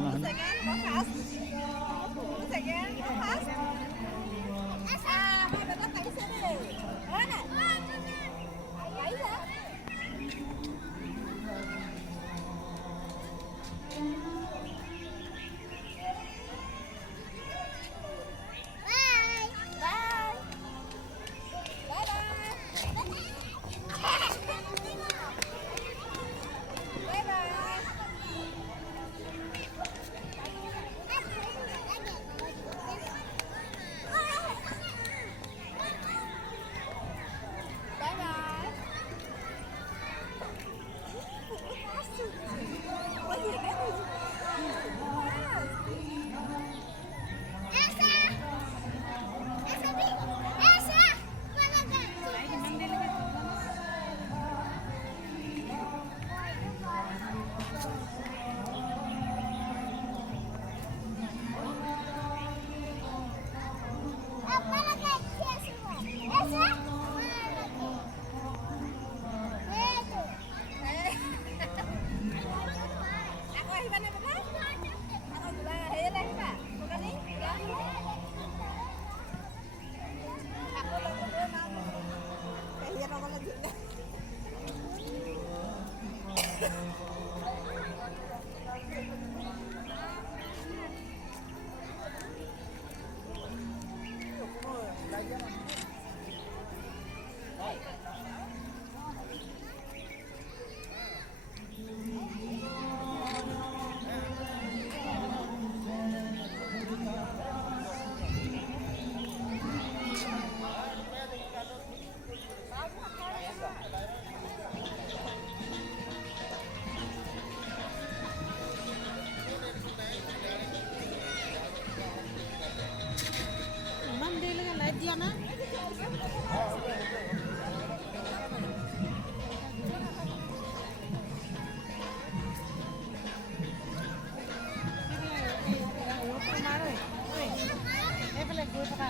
Ano? Second, go fast. Second, go fast. Ba ba ba tayo sa rin. Ano? Tayo sa? Bye. Bye. Bye bye. Bye bye. Ako ay ba na ba? Ako ba? Ayan lang ba? Magani? Ako lang ko na. Kaya ako lang din. Monday lang live dia na. Eh, pala group ka.